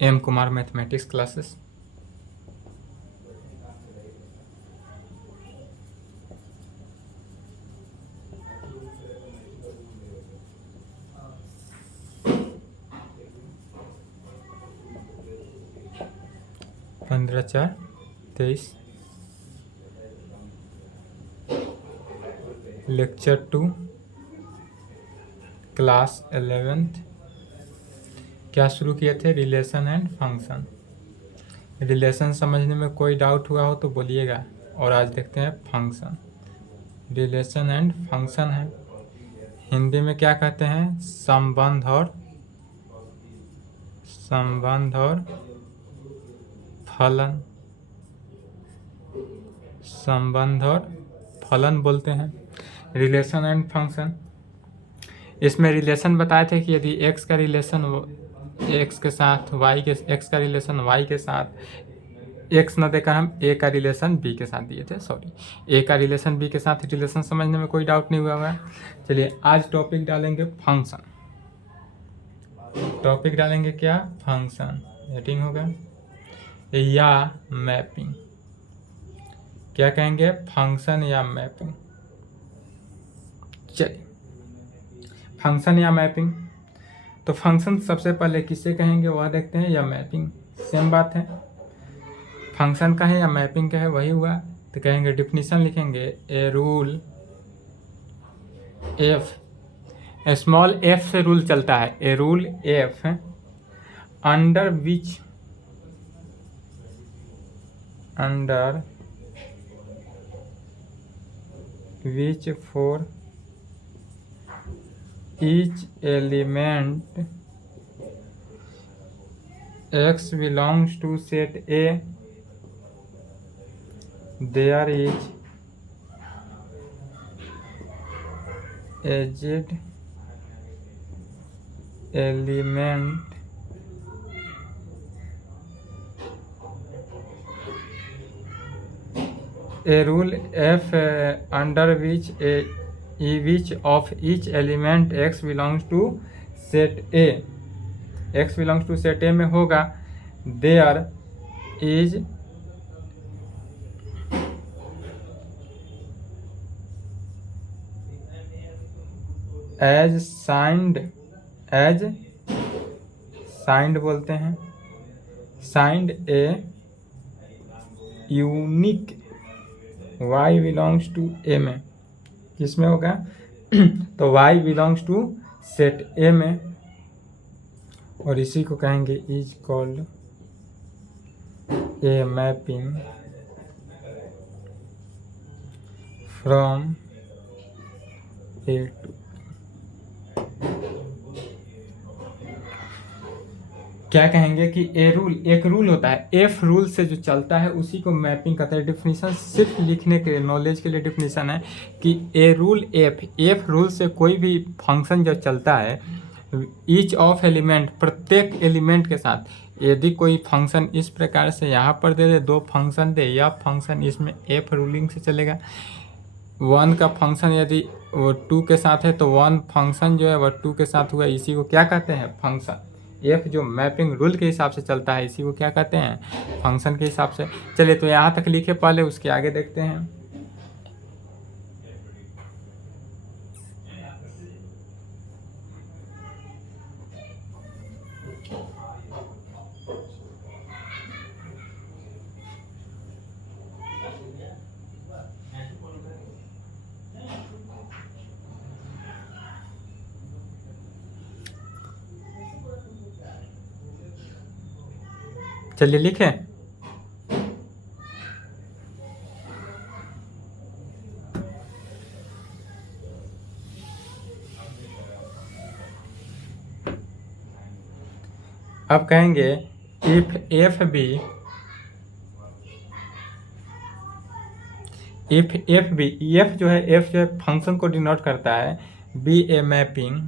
M Kumar mathematics classes. पंद्रह चार 23। Lecture 2 class 11th। क्या शुरू किए थे? Relation and function. रिलेशन समझने में कोई डाउट हुआ हो तो बोलिएगा। और आज देखते हैं फंक्शन। रिलेशन एंड फंक्शन है, हिंदी में क्या कहते हैं? संबंध और फलन। संबंध और फलन बोलते हैं रिलेशन एंड फंक्शन। इसमें रिलेशन बताए थे कि यदि x का रिलेशन x के साथ y के x का रिलेशन y के साथ x न देकर हम a का रिलेशन b के साथ दिए थे। a का रिलेशन b के साथ रिलेशन समझने में कोई डाउट नहीं हुआ है। चलिए आज टॉपिक डालेंगे फंक्शन। टॉपिक डालेंगे क्या? फंक्शन। हेडिंग होगा या मैपिंग। क्या कहेंगे? फंक्शन या मैपिंग। चलिए फंक्शन या मैपिंग। तो फंक्शन सबसे पहले किसे कहेंगे वह देखते हैं, या मैपिंग। सेम बात है, फंक्शन का है या मैपिंग का है वही हुआ। तो कहेंगे डिफिनीशन लिखेंगे, a rule f, small f से रूल चलता है। A rule f under which for each element x belongs to set A, there is a z element a rule f under which which of each element x belongs to set A, x belongs to set A में होगा there is as signed बोलते हैं, signed a unique y belongs to A में। किसमें होगा? तो y belongs to set A में, और इसी को कहेंगे is called a mapping from A to. क्या कहेंगे कि ए रूल एक रूल होता है, एफ रूल से जो चलता है उसी को मैपिंग कहते हैं। डिफिनीशन सिर्फ लिखने के लिए, नॉलेज के लिए डिफिनीशन है कि ए रूल एफ रूल से कोई भी फंक्शन जो चलता है, ईच ऑफ एलिमेंट प्रत्येक एलिमेंट के साथ, यदि कोई फंक्शन इस प्रकार से यहाँ पर दे दे, दो फंक्शन दे, या फंक्शन इसमें एफ रूलिंग से चलेगा। वन का फंक्शन यदि वो टू के साथ है तो वन फंक्शन जो है वह टू के साथ हुआ, इसी को क्या कहते हैं? फंक्शन। एफ जो मैपिंग रूल के हिसाब से चलता है इसी को क्या कहते हैं? फंक्शन के हिसाब से। चलिए तो यहाँ तक लिखे पहले, उसके आगे देखते हैं। चलिए लिखें। अब कहेंगे इफ एफ बी एफ जो है फंक्शन को डिनोट करता है, be a mapping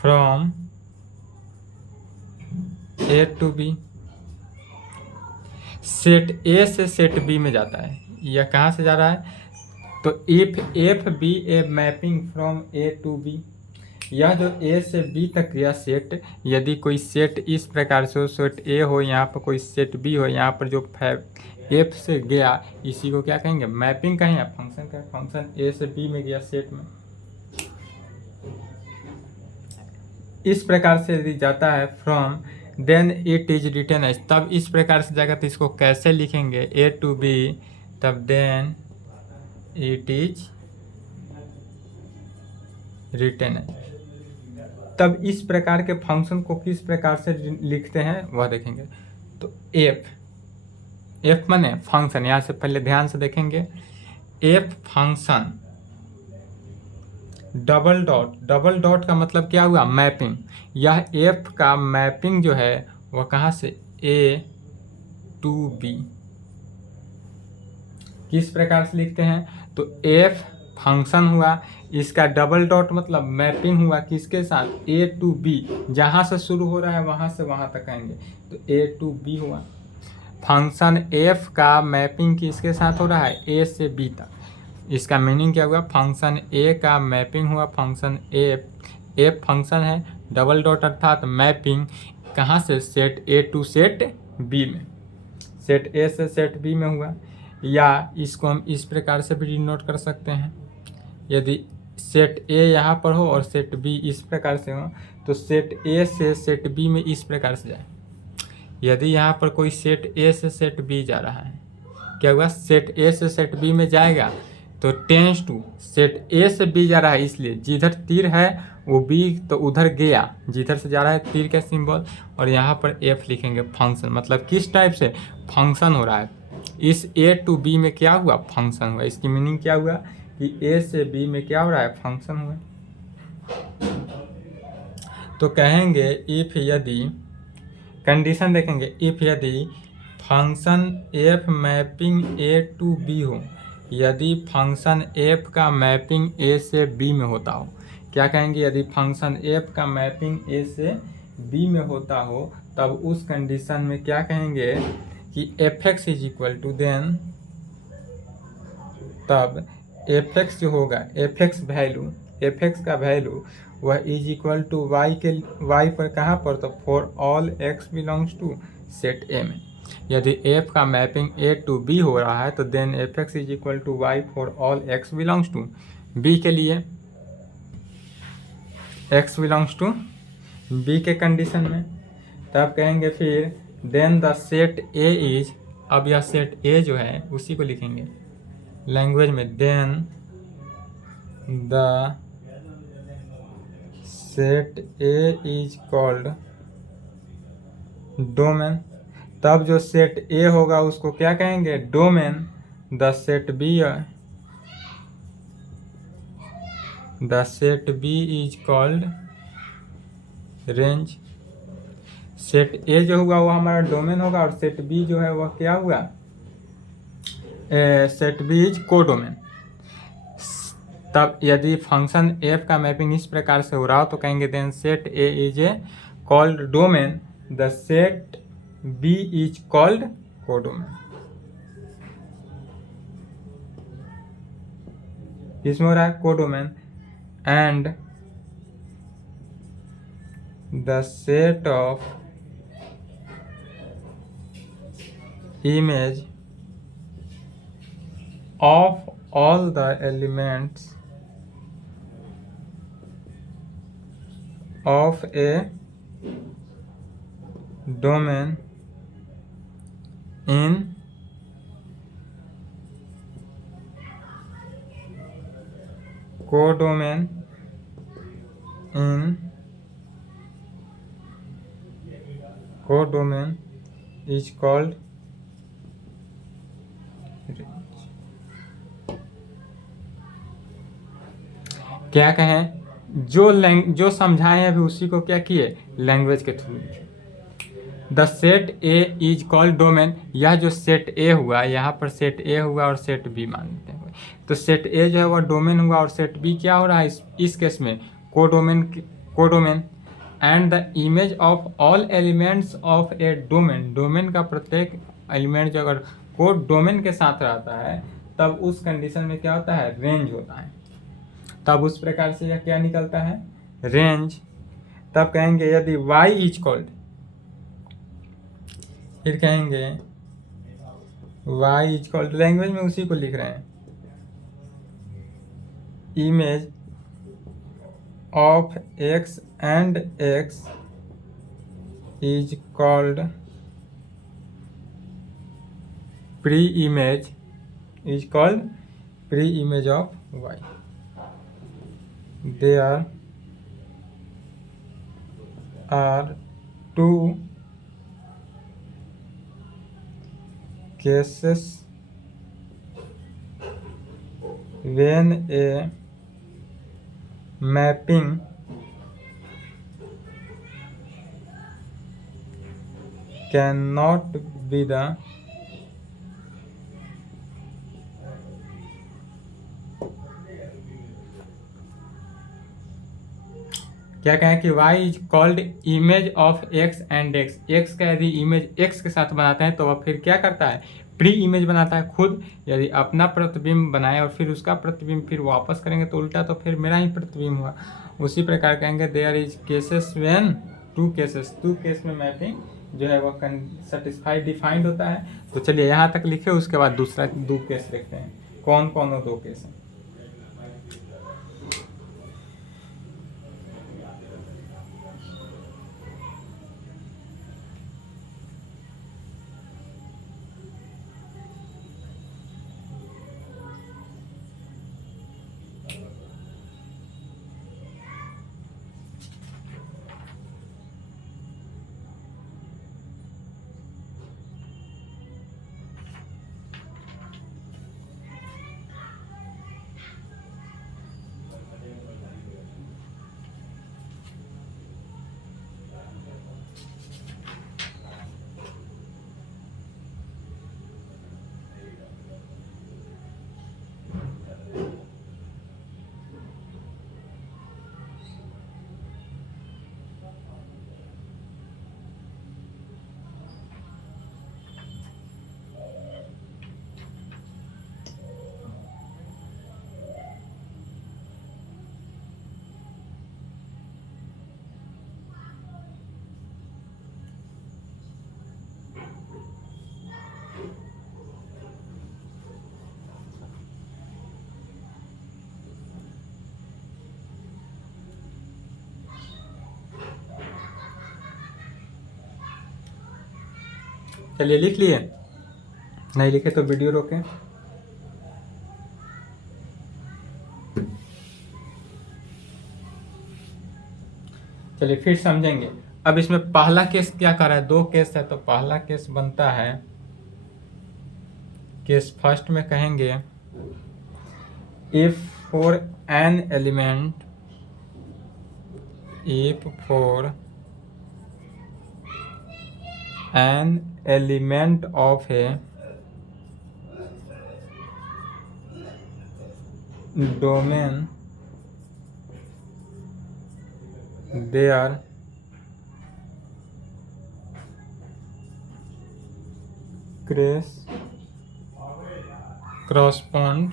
from A to B. Set A से सेट बी में जाता है, यह कहाँ से जा रहा है? तो if F be a mapping from A to B, यह जो ए से बी तक गया सेट, यदि कोई सेट इस प्रकार से हो, सेट ए हो, यहाँ पर कोई सेट बी हो, यहाँ पर जो एफ से गया, इसी को क्या कहेंगे, मैपिंग कहें या फंक्शन कहें। फंक्शन ए से बी में गया सेट में, इस प्रकार से यदि जाता है from then it is written as, तब इस प्रकार से जाएगा तो इसको कैसे लिखेंगे, ए टू बी, तब then it is written as. तब इस प्रकार के फंक्शन को किस प्रकार से लिखते हैं वह देखेंगे। तो एफ माने फंक्शन, यहाँ से पहले ध्यान से देखेंगे, एफ फंक्शन डबल डॉट का मतलब क्या हुआ, मैपिंग। यह एफ का मैपिंग जो है वह कहाँ से, ए टू बी। किस प्रकार से लिखते हैं, तो एफ फंक्शन हुआ, इसका डबल डॉट मतलब मैपिंग हुआ किसके साथ, ए टू बी, जहाँ से शुरू हो रहा है वहाँ से वहाँ तक आएंगे, तो ए टू बी हुआ। फंक्शन एफ का मैपिंग किसके साथ हो रहा है, ए से बी तक। इसका मीनिंग क्या हुआ, फंक्शन ए का मैपिंग हुआ फंक्शन एफ फंक्शन है, डबल डॉट अर्थात मैपिंग कहाँ से, set A to set B में, सेट ए से सेट बी में हुआ। या इसको हम इस प्रकार से भी डिनोट कर सकते हैं, यदि सेट ए यहाँ पर हो और सेट बी इस प्रकार से हो, तो सेट ए से सेट बी में इस प्रकार से जाए। यदि यहाँ पर कोई सेट ए से सेट बी जा रहा है, क्या हुआ, सेट ए से सेट बी में जाएगा तो टेंस टू, सेट ए से बी जा रहा है इसलिए जिधर तीर है वो बी तो उधर गया, जिधर से जा रहा है तीर का सिंबल, और यहाँ पर एफ लिखेंगे फंक्शन, मतलब किस टाइप से फंक्शन हो रहा है। इस ए टू बी में क्या हुआ, फंक्शन हुआ। इसकी मीनिंग क्या हुआ कि ए से बी में क्या हो रहा है, फंक्शन हुआ। तो कहेंगे इफ यदि, कंडीशन देखेंगे, इफ यदि function F mapping A to B हो, यदि फंक्शन एफ का मैपिंग ए से बी में होता हो, क्या कहेंगे, यदि फंक्शन एफ का मैपिंग ए से बी में होता हो, तब उस कंडीशन में क्या कहेंगे कि F x is equal to then, तब एफ एक्स जो होगा, एफ एक्स का वैल्यू वह इज इक्वल टू वाई के, वाई पर कहाँ पर, तो for all X belongs to set A में। यदि f का मैपिंग a टू b हो रहा है तो then F x is equal to Y for all x belongs to b के लिए, x बिलोंग्स टू b के कंडीशन में, तब कहेंगे फिर then the set a is, अब यह सेट a जो है उसी को लिखेंगे लैंग्वेज में, then the set a is called domain. तब जो सेट ए होगा उसको क्या कहेंगे, domain. The set B is called range. Set A जो हुआ वो हमारा डोमेन होगा, और सेट बी जो है वह क्या हुआ, सेट बी इज कोडोमेन। तब यदि फंक्शन एफ का मैपिंग इस प्रकार से हो रहा हो तो कहेंगे then set A is a called domain, the set B is called codomain। किसमें हो रहा है, codomain. And the set of image of all the elements of a domain in codomain is called range। क्या कहें, जो समझाएं अभी उसी को क्या किए, लैंग्वेज के through. The set A is called domain, यह जो सेट ए हुआ, यहाँ पर सेट ए हुआ और सेट बी मानते हैं, तो सेट ए जो है वह डोमेन हुआ और सेट बी क्या हो रहा है इस केस में, codomain. And the image of all elements of a domain, domain का प्रत्येक एलिमेंट जो अगर कोड डोमेन के साथ रहता है तब उस कंडीशन में क्या होता है, रेंज होता है। तब उस प्रकार से यह क्या निकलता है, रेंज, तब कहेंगे यदि y इज कॉल्ड, फिर कहेंगे y इज कॉल्ड, लैंग्वेज में उसी को लिख रहे हैं, image of x and x is called pre image, is called pre image of y। There are two cases when a mapping cannot be the क्या कहें कि y is called image of x and x, x का यदि image x के साथ बनाते हैं तो वह फिर क्या करता है, प्री इमेज बनाता है खुद। यदि अपना प्रतिबिंब बनाए और फिर उसका प्रतिबिंब फिर वापस करेंगे तो उल्टा तो फिर मेरा ही प्रतिबिंब हुआ। उसी प्रकार कहेंगे there is cases when two cases, two case में मैपिंग जो है वह सेटिस्फाइड डिफाइंड होता है। तो चलिए यहाँ तक लिखे, उसके बाद दूसरा दो केस देखते हैं, कौन कौन वो दो केस हैं। चलिए लिख लिए, नहीं लिखे तो वीडियो रोकें। चलिए फिर समझेंगे। अब इसमें पहला केस क्या कर रहा है, दो केस है तो पहला केस बनता है, केस फर्स्ट में कहेंगे if for an element, if for an element of a domain there correspond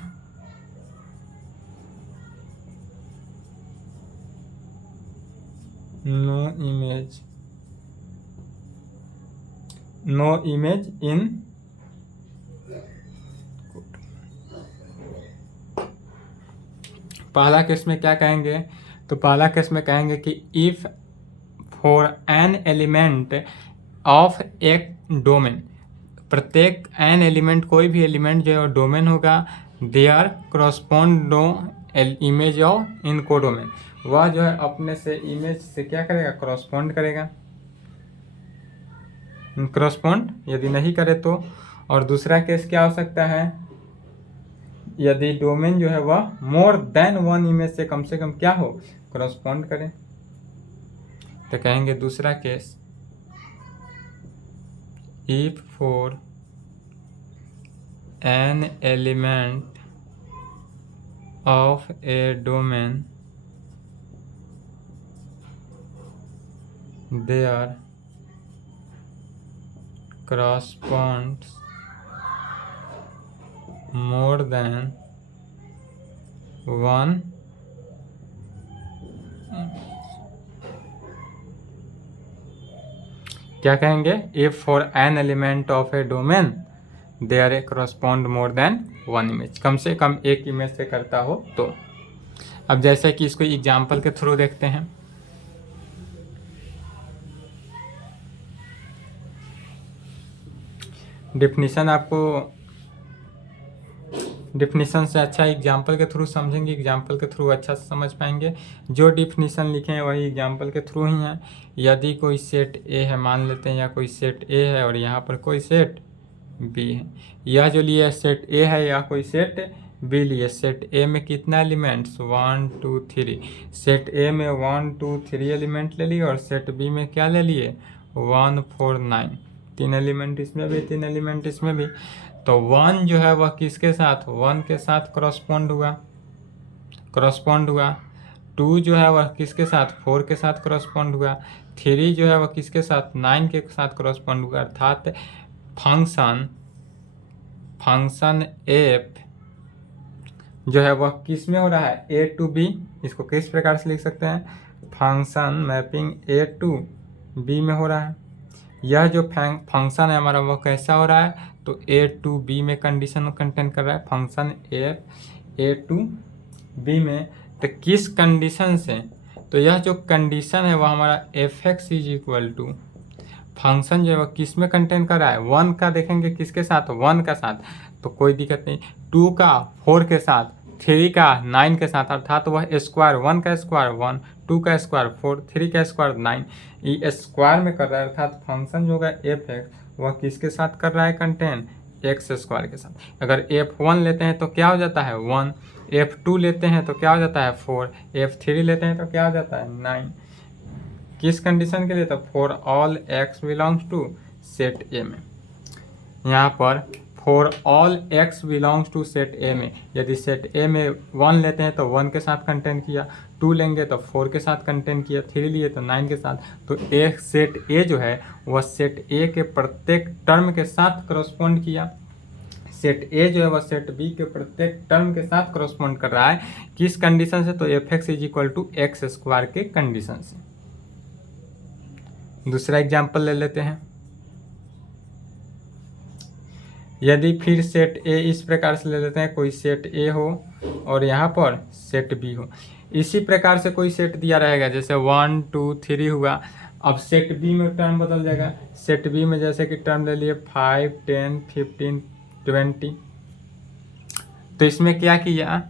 no image in पहला केस में क्या कहेंगे, तो पहला केस में कहेंगे कि if for an element of एक डोमेन, प्रत्येक एन एलिमेंट, कोई भी एलिमेंट जो है डोमेन होगा, there correspond no image of in codomain, वह जो है अपने से इमेज से क्या करेगा, क्रॉसपॉन्ड करेगा, क्रॉसपॉन्ड यदि नहीं करे तो। और दूसरा केस क्या हो सकता है, यदि डोमेन जो है वह मोर देन वन इमेज से कम क्या हो, क्रॉसपॉन्ड करे। तो कहेंगे दूसरा case if for an element of a domain there corresponds more than one क्या कहेंगे, if for an element of a domain there correspond more than one image, कम से कम एक इमेज से करता हो तो। अब जैसे कि इसको एग्जाम्पल के थ्रू देखते हैं। डिफिनीशन आपको डिफिनीशन से अच्छा एग्जाम्पल के थ्रू समझेंगे, एग्जाम्पल के थ्रू अच्छा समझ पाएंगे। जो डिफिनीशन लिखे हैं वही एग्जाम्पल के थ्रू ही हैं। यदि कोई सेट ए है मान लेते हैं, या कोई सेट ए है और यहाँ पर कोई सेट बी है, यह जो लिए सेट ए है या कोई सेट बी लिए, सेट ए में कितना एलिमेंट्स 1 2 3, सेट ए में 1 2 3 एलिमेंट ले लिए और सेट बी में क्या ले लिए 1 4 9, 3 एलिमेंट इसमें भी 3 एलिमेंट इसमें भी। तो 1 जो है वह किसके साथ 1 के साथ करस्पॉन्ड हुआ। 2 जो है वह किसके साथ 4 के साथ करस्पॉन्ड हुआ। 3 जो है वह किसके साथ 9 के साथ करस्पॉन्ड हुआ। अर्थात फंक्शन एफ जो है वह किस में हो रहा है ए टू बी। इसको किस प्रकार से लिख सकते हैं, function mapping A to B में हो रहा है। यह जो फंक्शन है हमारा वह कैसा हो रहा है, तो ए टू बी में कंडीशन कंटेन कर रहा है function F A to B में। तो किस कंडीशन से, तो यह जो कंडीशन है वह हमारा F x is equal to function जो है वह किस में कंटेन कर रहा है 1 का, देखेंगे किसके साथ 1 का साथ, तो कोई दिक्कत नहीं। 2 का 4 के साथ, 3 का 9 के साथ, अर्थात वह स्क्वायर 1 का स्क्वायर 1, 2 का स्क्वायर 4, 3 का स्क्वायर 9, ये स्क्वायर में कर रहा है। अर्थात फंक्शन जो होगा एफ एक्स वह किसके साथ कर रहा है कंटेन एक्स स्क्वायर के साथ। अगर f1 लेते हैं तो क्या हो जाता है 1, f2 लेते हैं तो क्या हो जाता है 4, f3 लेते हैं तो क्या हो जाता है 9। किस कंडीशन के लिए, तो for all x belongs to set A में। यहाँ पर for all x belongs to set A में, यदि सेट ए में 1 लेते हैं तो 1 के साथ कंटेन किया, 2 लेंगे तो 4 के साथ कंटेन किया, 3 लिए तो 9 के साथ। तो एक सेट ए जो है वह सेट ए के प्रत्येक टर्म के साथ करस्पॉन्ड किया। सेट ए जो है वह सेट बी के प्रत्येक टर्म के साथ करस्पॉन्ड कर रहा है। किस कंडीशन से, तो F x is equal to X square के कंडीशन से। दूसरा एग्जाम्पल ले लेते हैं। यदि फिर सेट ए इस प्रकार से ले लेते हैं, कोई सेट ए हो और यहाँ पर सेट बी हो, इसी प्रकार से कोई सेट दिया रहेगा, जैसे 1 2 3 हुआ। अब सेट बी में टर्म बदल जाएगा। सेट बी में जैसे कि टर्म ले लिए 5 10 15 20, तो इसमें क्या किया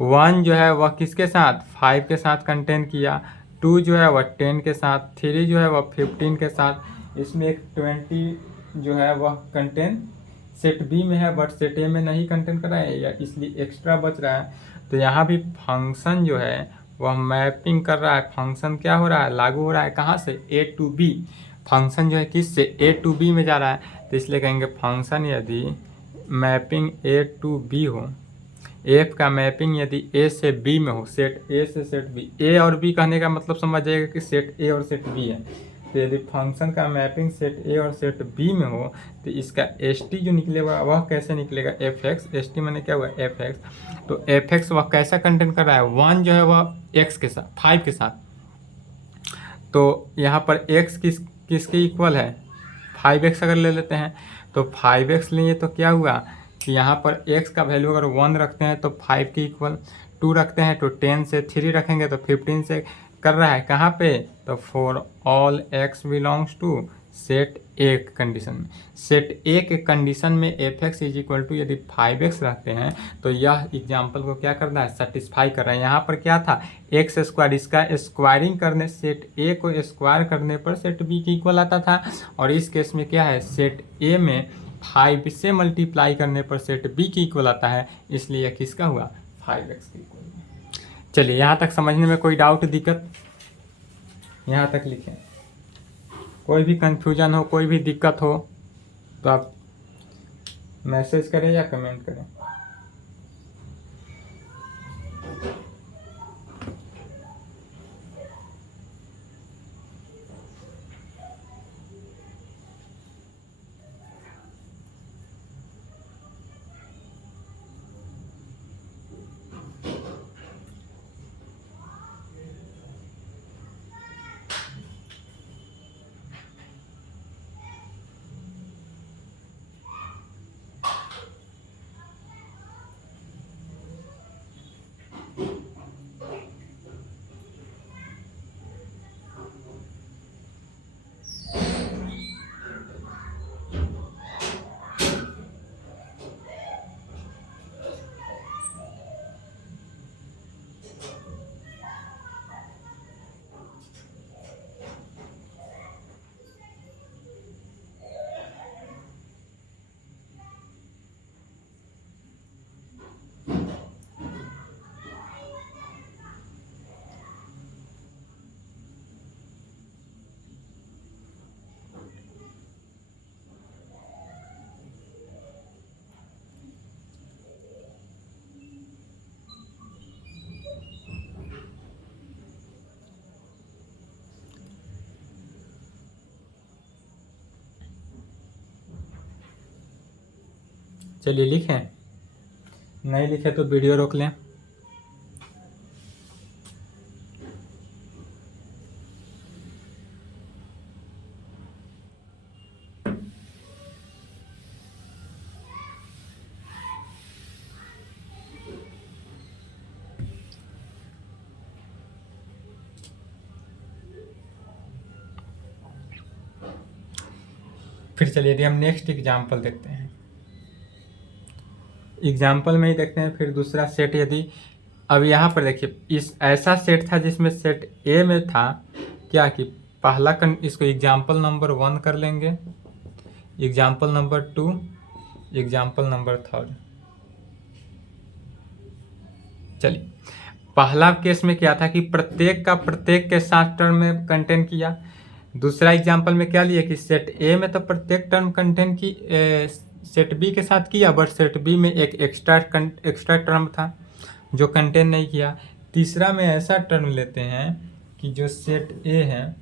1 जो है वह किसके साथ 5 के साथ कंटेन किया, 2 जो है वह 10 के साथ, 3 जो है वह 15 के साथ, इसमें एक 20 जो है वह कंटेन सेट बी में है बट सेट ए में नहीं कंटेन कर रहा है, या इसलिए एक्स्ट्रा बच रहा है। तो यहाँ भी फंक्शन जो है वह मैपिंग कर रहा है। फंक्शन क्या हो रहा है, लागू हो रहा है कहाँ से, ए टू बी। फंक्शन जो है किस से, ए टू बी में जा रहा है। तो इसलिए कहेंगे फंक्शन यदि मैपिंग ए टू बी हो, एफ का मैपिंग यदि ए से बी में हो, सेट ए से सेट बी, ए और बी कहने का मतलब समझ जाएगा कि सेट ए और सेट बी है। तो यदि फंक्शन का मैपिंग सेट ए और सेट बी में हो तो इसका एस टी जो निकलेगा वह कैसे निकलेगा, एफ एक्स। एस टी मैंने क्या हुआ एफ एक्स। तो एफ एक्स वह कैसा कंटेंट कर रहा है, 1 जो है वह एक्स के साथ 5 के साथ। तो यहाँ पर एक्स किसके इक्वल है 5x अगर ले लेते हैं, तो 5x लिए तो क्या हुआ कि यहाँ पर x का वैल्यू अगर 1 रखते हैं तो 5 के इक्वल, 2 रखते हैं तो 10 से, 3 रखेंगे तो 15 से कर रहा है कहाँ पे, तो for all x belongs to set A condition में। सेट ए के कंडीशन में F x is equal to यदि 5x रखते हैं तो यह एग्जाम्पल को क्या करना है, सेटिस्फाई कर रहा है। यहाँ पर क्या था एक्स स्क्वायर, इसका स्क्वायरिंग करने सेट ए को स्क्वायर करने पर सेट बी के इक्वल आता था, और इस केस में क्या है सेट ए में 5 से मल्टीप्लाई करने पर सेट बी के इक्वल आता है, इसलिए यह किसका हुआ 5x के इक्वल। चलिए यहाँ तक समझने में कोई डाउट दिक्कत, यहाँ तक लिखें। कोई भी कंफ्यूजन हो, कोई भी दिक्कत हो तो आप मैसेज करें या कमेंट करें। चलिए लिखें, नहीं लिखे तो वीडियो रोक लें। फिर चलिए यदि हम नेक्स्ट एग्जाम्पल देखते हैं, एग्जाम्पल में ही देखते हैं। फिर दूसरा सेट, यदि अब यहाँ पर देखिए इस ऐसा सेट था जिसमें सेट ए में था क्या कि पहला इसको एग्जाम्पल नंबर 1 कर लेंगे, एग्जाम्पल नंबर 2, एग्जाम्पल नंबर 3। चलिए पहला केस में क्या था कि प्रत्येक का प्रत्येक के साथ टर्म में कंटेन किया। दूसरा एग्जाम्पल में क्या लिया कि सेट ए में तो प्रत्येक टर्म कंटेन की सेट बी के साथ किया, बट सेट बी में एक एक्स्ट्रा टर्म था जो कंटेन नहीं किया। तीसरा में ऐसा टर्म लेते हैं कि जो सेट ए है,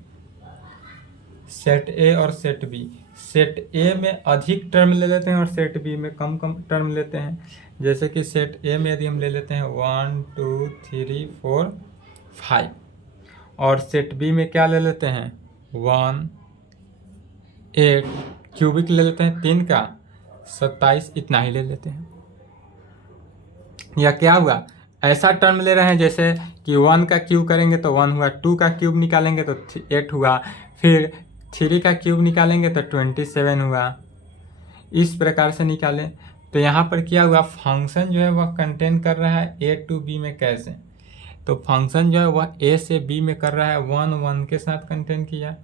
सेट ए और सेट बी, सेट ए में अधिक टर्म ले लेते हैं और सेट बी में कम कम टर्म लेते हैं। जैसे कि सेट ए में यदि हम ले लेते हैं 1 2 3 4 5 और सेट बी में क्या ले लेते हैं 1 8, क्यूबिक ले लेते हैं 3 का 27, इतना ही ले लेते हैं। या क्या हुआ, ऐसा टर्म ले रहे हैं जैसे कि 1 का क्यूब करेंगे तो 1 हुआ, 2 का क्यूब निकालेंगे तो 8 हुआ, फिर 3 का क्यूब निकालेंगे तो 27 हुआ। इस प्रकार से निकालें तो यहाँ पर क्या हुआ, फंक्शन जो है वह कंटेन कर रहा है ए टू बी में। कैसे, तो फंक्शन जो है वह ए से बी में कर रहा है, 1 1 के साथ कंटेन किया,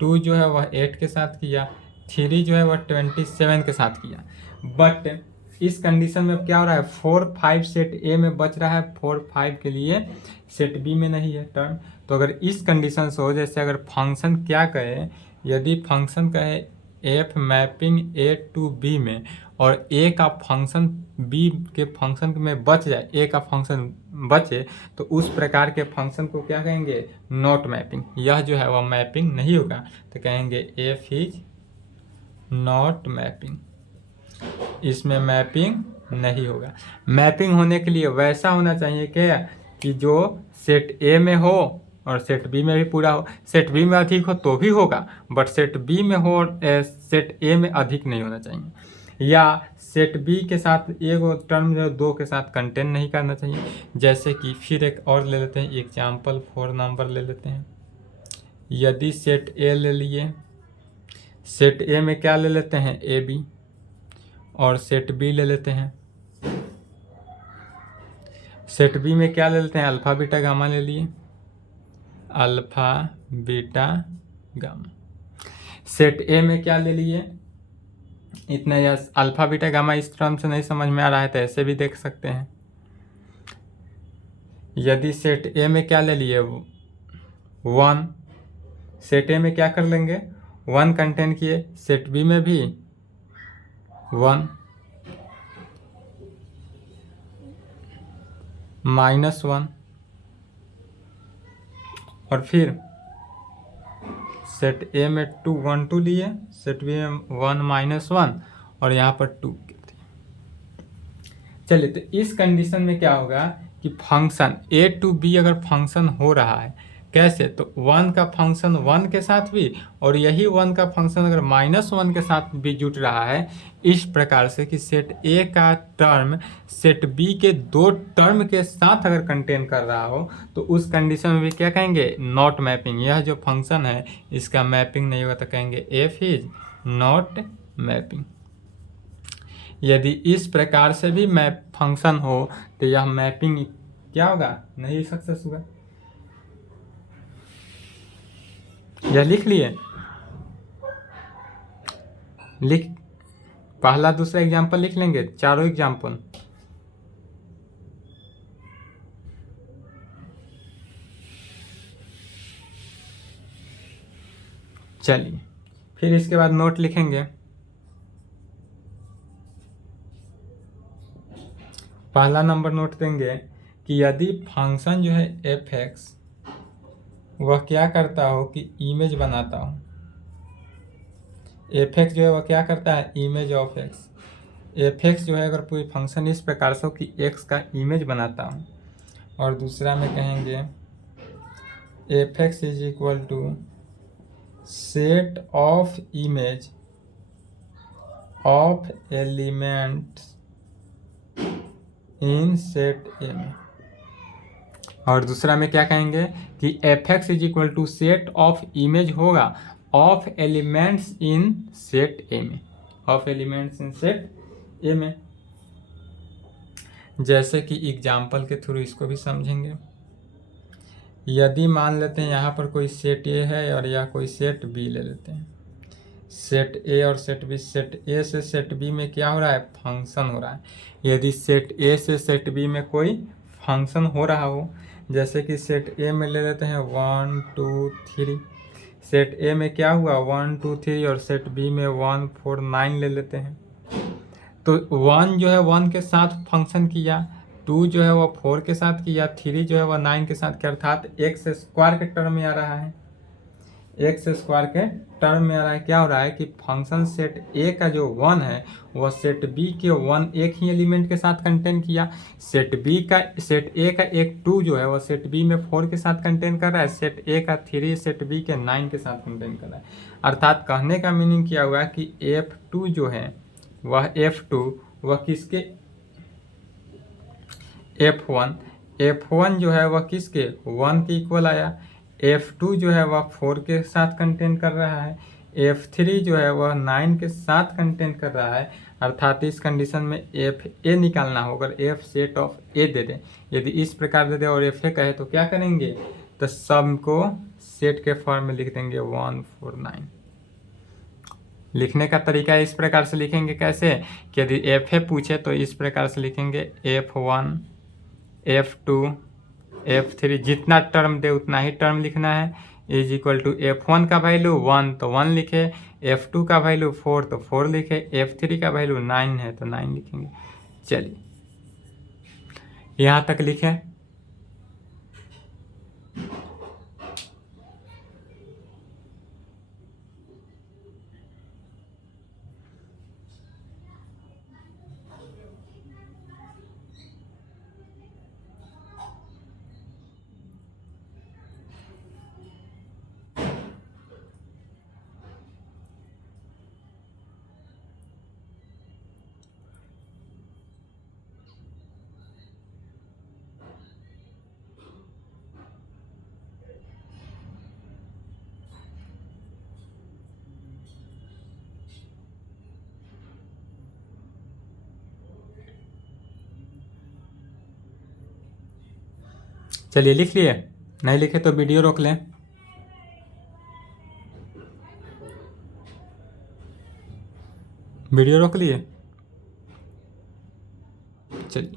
2 जो है वह 8 के साथ किया, 3 जो है वह 27 के साथ किया। बट इस कंडीशन में क्या हो रहा है, 4 5 सेट ए में बच रहा है, 4 5 के लिए सेट बी में नहीं है टर्म। तो अगर इस कंडीशन से हो, जैसे अगर फंक्शन क्या कहे, यदि फंक्शन कहे F mapping A to B में और ए का फंक्शन बी के फंक्शन में बच जाए, ए का फंक्शन बचे, तो उस प्रकार के फंक्शन को क्या कहेंगे, नॉट मैपिंग। यह जो है वह मैपिंग नहीं होगा, तो कहेंगे एफ इज नॉट मैपिंग, इसमें मैपिंग नहीं होगा। मैपिंग होने के लिए वैसा होना चाहिए क्या कि जो सेट ए में हो और सेट बी में भी पूरा हो। सेट बी में अधिक हो तो भी होगा, बट सेट बी में हो और सेट ए में अधिक नहीं होना चाहिए। या सेट बी के साथ एक टर्म जो 2 के साथ कंटेन नहीं करना चाहिए। जैसे कि फिर एक और ले लेते हैं, एग्जाम्पल 4 नंबर ले लेते हैं। यदि सेट ए ले लिए, सेट ए में क्या ले लेते हैं ए बी, और सेट बी ले लेते हैं, सेट बी में क्या ले लेते हैं अल्फा बीटा गामा ले लिए, alpha beta gamma. Set A में क्या ले लिए, इतना या अल्फा बीटा गामा इस टर्म से नहीं समझ में आ रहा है तो ऐसे भी देख सकते हैं। यदि सेट ए में क्या ले लिए 1, सेट ए में क्या कर लेंगे 1 कंटेन किए, सेट बी में भी 1 -1, और फिर सेट ए में 2 1 2 लिए, सेट बी में 1 -1 और यहाँ पर 2। चलिए तो इस कंडीशन में क्या होगा कि फंक्शन ए टू बी अगर फंक्शन हो रहा है कैसे, तो 1 का फंक्शन 1 के साथ भी और यही 1 का फंक्शन अगर -1 के साथ भी जुट रहा है, इस प्रकार से कि सेट ए का टर्म सेट बी के 2 टर्म के साथ अगर कंटेन कर रहा हो, तो उस कंडीशन में भी क्या कहेंगे नॉट मैपिंग। यह जो फंक्शन है इसका मैपिंग नहीं होगा, तो कहेंगे एफ इज नॉट मैपिंग। यदि इस प्रकार से भी मैप फंक्शन हो तो यह मैपिंग क्या होगा, नहीं सक्सेस होगा। यह लिख लिए, लिख पहला दूसरा एग्जाम्पल लिख लेंगे, चारों एग्जाम्पल। चलिए फिर इसके बाद नोट लिखेंगे। पहला नंबर नोट देंगे कि यदि फंक्शन जो है एफ एक्स वह क्या करता हो कि इमेज बनाता हो, एफ एक्स जो है वह क्या करता है image of x, F X जो है अगर कोई फंक्शन इस प्रकार से हो कि एक्स का इमेज बनाता हूँ, और दूसरा में कहेंगे f x is equal to set of image of elements in set A में, और दूसरा में क्या कहेंगे कि F x is equal to set of image होगा of elements in set A में, of elements in set A में। जैसे कि एग्जाम्पल के थ्रू इसको भी समझेंगे। यदि मान लेते हैं यहाँ पर कोई सेट ए है और या कोई सेट बी ले लेते हैं, सेट ए और सेट बी, सेट ए से सेट बी में क्या हो रहा है, फंक्शन हो रहा है। यदि सेट ए से सेट बी में कोई फंक्शन हो रहा हो, जैसे कि सेट ए में ले लेते हैं 1 2 3, सेट ए में क्या हुआ 1 2 3, और सेट बी में 1 4 9 ले लेते हैं। तो 1 जो है 1 के साथ फंक्शन किया, 2 जो है वह 4 के साथ किया, 3 जो है वह 9 के साथ किया, अर्थात एक्स स्क्वायर के टर्म में आ रहा है, एक्स स्क्वायर के टर्म में आ रहा है। क्या हो रहा है कि फंक्शन सेट ए का जो 1 है वह सेट बी के 1 एक ही एलिमेंट के साथ कंटेन किया, सेट ए का एक 2 जो है वह सेट बी में 4 के साथ कंटेन कर रहा है, सेट ए का 3 सेट बी के 9 के साथ कंटेन कर रहा है। अर्थात कहने का मीनिंग क्या हुआ कि F2 जो है वह F2 वह किसके, F1 जो है वह किसके 1 के इक्वल आया, F2 जो है वह 4 के साथ कंटेन कर रहा है, F3 जो है वह 9 के साथ कंटेन कर रहा है। अर्थात इस कंडीशन में एफ ए निकालना होगा, अगर एफ सेट ऑफ ए दे दे, यदि इस प्रकार दे दे और एफ ए कहे तो क्या करेंगे, तो सब को सेट के फॉर्म में लिख देंगे 1 4 9। लिखने का तरीका इस प्रकार से लिखेंगे, कैसे कि यदि एफ ए पूछे तो इस प्रकार से लिखेंगे F1 F2 F3, जितना टर्म दे उतना ही टर्म लिखना है, इज इक्वल टू F1 का वैल्यू 1 तो 1 लिखे, F2 का वैल्यू 4 तो 4 लिखे, F3 का वैल्यू 9 है तो 9 लिखेंगे। चलिए यहाँ तक लिखें। चलिए लिख लिए, नहीं लिखे तो वीडियो रोक लें। वीडियो रोक लिए, चलिए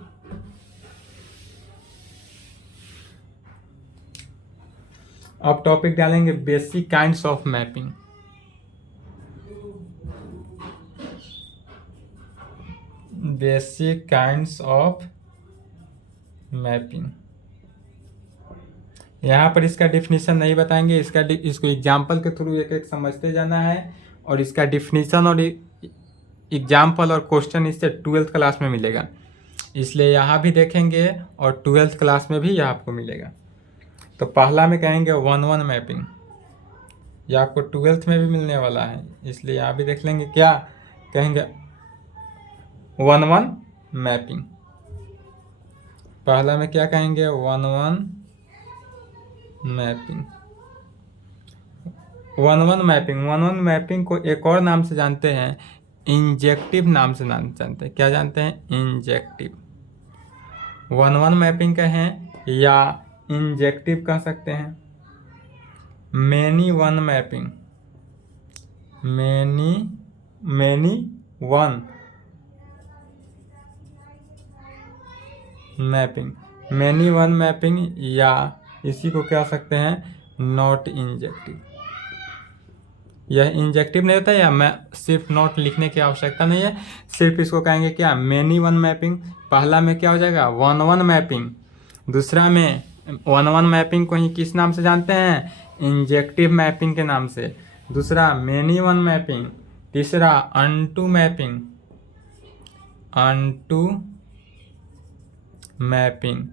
अब टॉपिक डालेंगे basic kinds of mapping. Basic kinds of mapping, यहाँ पर इसका डिफिनीशन नहीं बताएंगे, इसको एग्जाम्पल के थ्रू एक एक समझते जाना है, और इसका डिफिनीशन और एग्जाम्पल और क्वेश्चन इससे 12th क्लास में मिलेगा, इसलिए यहाँ भी देखेंगे और 12th क्लास में भी यह आपको मिलेगा। तो पहला में कहेंगे 1-1 मैपिंग, यह आपको 12th में भी मिलने वाला है, इसलिए यहाँ भी देख लेंगे। क्या कहेंगे 1-1 मैपिंग, पहला में क्या कहेंगे 1-1 मैपिंग। 1-1 मैपिंग को एक और नाम से जानते हैं, इंजेक्टिव नाम से जानते हैं। क्या जानते हैं, इंजेक्टिव। 1-1 मैपिंग कहें या इंजेक्टिव कह सकते हैं। मैनी-वन मैपिंग, मैनी-वन मैपिंग या इसी को कह सकते हैं नॉट इंजेक्टिव। यह इंजेक्टिव नहीं होता है, या मैं सिर्फ नोट लिखने की आवश्यकता नहीं है, सिर्फ इसको कहेंगे क्या मैनी-वन मैपिंग। पहला में क्या हो जाएगा 1-1 मैपिंग, दूसरा में 1-1 मैपिंग को ही किस नाम से जानते हैं, इंजेक्टिव मैपिंग के नाम से, दूसरा मैनी-वन मैपिंग, तीसरा unto mapping, unto mapping.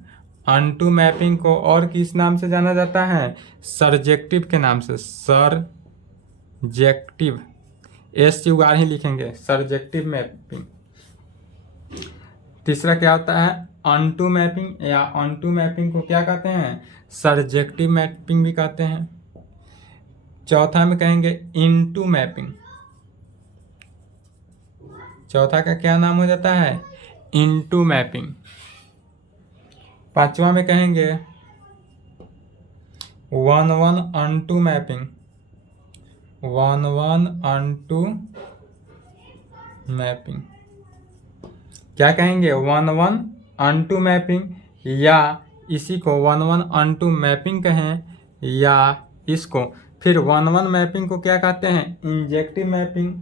Unto mapping को और किस नाम से जाना जाता है? सर्जेक्टिव के नाम से। सर्जेक्टिव, एस यू आर ही लिखेंगे, सर्जेक्टिव मैपिंग। तीसरा क्या होता है? अनटू मैपिंग, या अनटू मैपिंग को क्या कहते हैं? सर्जेक्टिव मैपिंग भी कहते हैं। चौथा में कहेंगे इनटू मैपिंग। चौथा का क्या नाम हो जाता है? Into mapping. पांचवा में कहेंगे one one unto mapping. One one unto mapping. क्या कहेंगे? वन वन अनटू मैपिंग, या इसी को वन वन अनटू मैपिंग कहें, या इसको फिर वन वन मैपिंग को क्या कहते हैं? Injective mapping.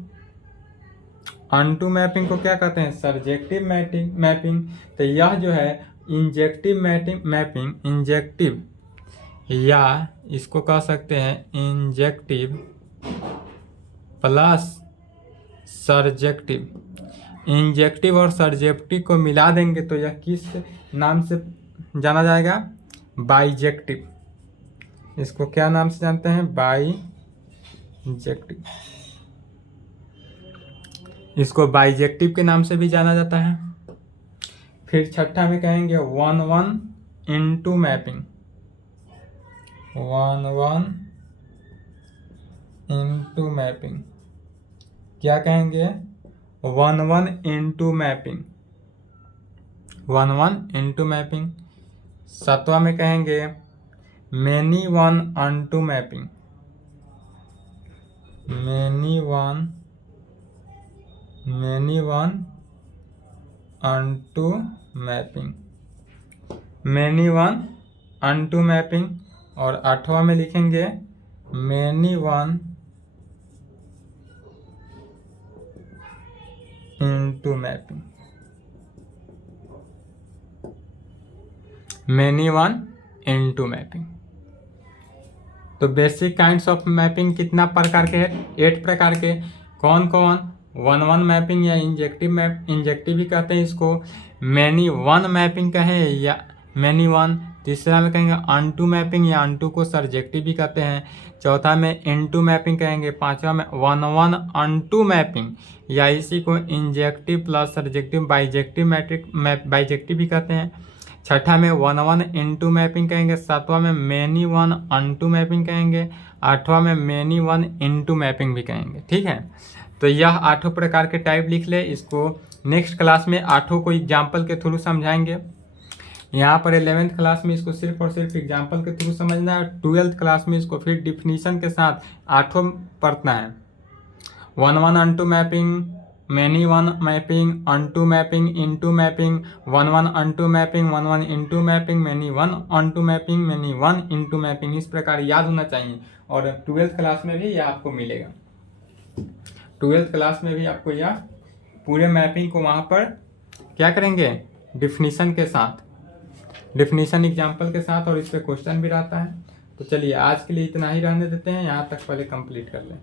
अनटू मैपिंग को क्या कहते हैं? Surjective mapping. तो यह जो है इंजेक्टिव मैपिंग, इंजेक्टिव, या इसको कह सकते हैं इंजेक्टिव प्लस सर्जेक्टिव। इंजेक्टिव और सर्जेक्टिव को मिला देंगे तो यह किस नाम से जाना जाएगा? बाइजेक्टिव। इसको क्या नाम से जानते हैं? बाइजेक्टिव। इसको बाइजेक्टिव के नाम से भी जाना जाता है। फिर छठा में कहेंगे one one into mapping. One one into mapping. क्या कहेंगे? One one into mapping. One one into mapping. सातवां में कहेंगे many one unto mapping. Many one unto mapping. Many one unto mapping. और आठवां में लिखेंगे many one into mapping. Many one into mapping. तो बेसिक काइंड्स ऑफ मैपिंग कितना प्रकार के हैं? 8 प्रकार के। कौन कौन? वन वन मैपिंग या इंजेक्टिव भी कहते हैं इसको। मैनी वन मैपिंग कहें या मैनी वन। तीसरा में कहेंगे अनटू मैपिंग, या अनटू को सर्जेक्टिव भी कहते हैं। चौथा में इनटू मैपिंग कहेंगे। पांचवा में वन वन अनटू मैपिंग, या इसी को इंजेक्टिव प्लस सर्जेक्टिव बाइजेक्टिव भी कहते हैं। छठा में वन वन इनटू मैपिंग कहेंगे। सातवां में मेनी वन अनटू मैपिंग कहेंगे। आठवां में मेनी वन इनटू मैपिंग भी कहेंगे। ठीक है, तो यह 8 प्रकार के टाइप लिख ले। इसको नेक्स्ट क्लास में 8 को एग्जाम्पल के थ्रू समझाएंगे। यहाँ पर 11th क्लास में इसको सिर्फ और सिर्फ एग्जाम्पल के थ्रू समझना है। 12th क्लास में इसको फिर डिफिनीशन के साथ 8 पढ़ना है। One one unto mapping, many one mapping, unto mapping, into mapping, one one unto mapping, one one into mapping, many one unto mapping, many one into mapping. इस प्रकार याद होना चाहिए और 12th क्लास में भी यह आपको मिलेगा। 12th क्लास में भी आपको यह पूरे मैपिंग को वहाँ पर क्या करेंगे? डिफिनीशन के साथ, डिफिनीशन एग्जाम्पल के साथ, और इस पर क्वेश्चन भी रहता है। तो चलिए आज के लिए इतना ही रहने देते हैं, यहाँ तक पहले कंप्लीट कर लें।